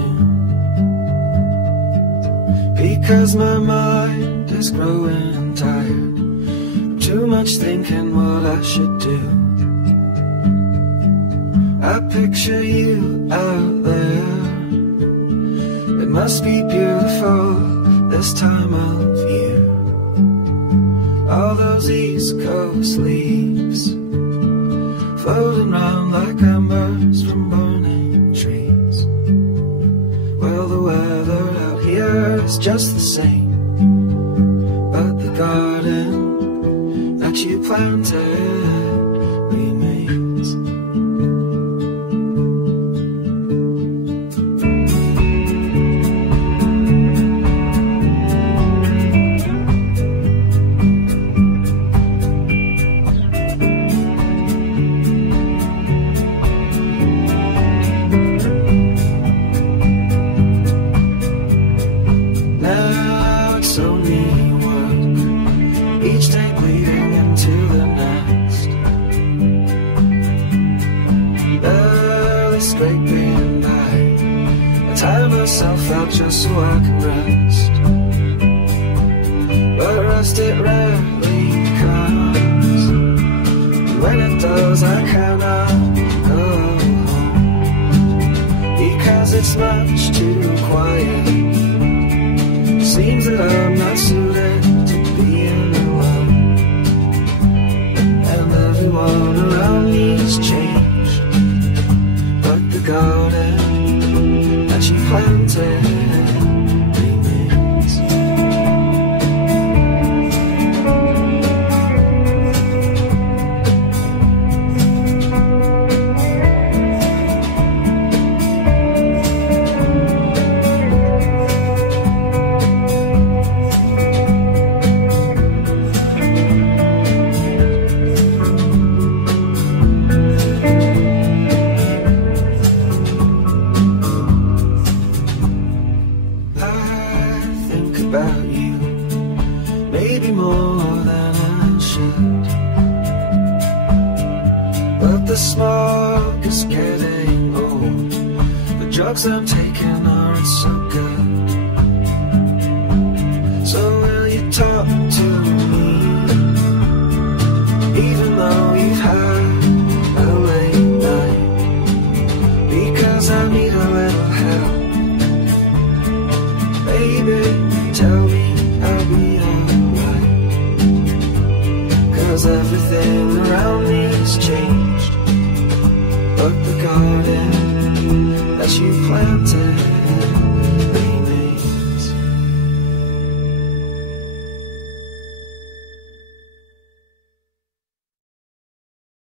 soon, because my mind is growing tired. Too much thinking what I should do. I picture you out there. It must be beautiful this time of year. All those East Coast leaves floating round like embers from burning trees. Well, the weather out here is just the same, but the garden that you planted remains. Now it's only work, each day bleeding into the next, barely scraping by. I tire myself out just so I can rest, but rest it rarely comes, and when it does I cannot go home, because it's much too quiet. Seems that I'm not suited to being alone, and everyone around me's changed, but the garden that you planted remains. About you, maybe more than I should, but the smoke is getting old. The drugs I'm taking aren't so good. So will you talk to me, even though you've had a late night, because I need a little help, baby. Tell me I'll be alright, 'cause everything around me's changed, but the garden that you planted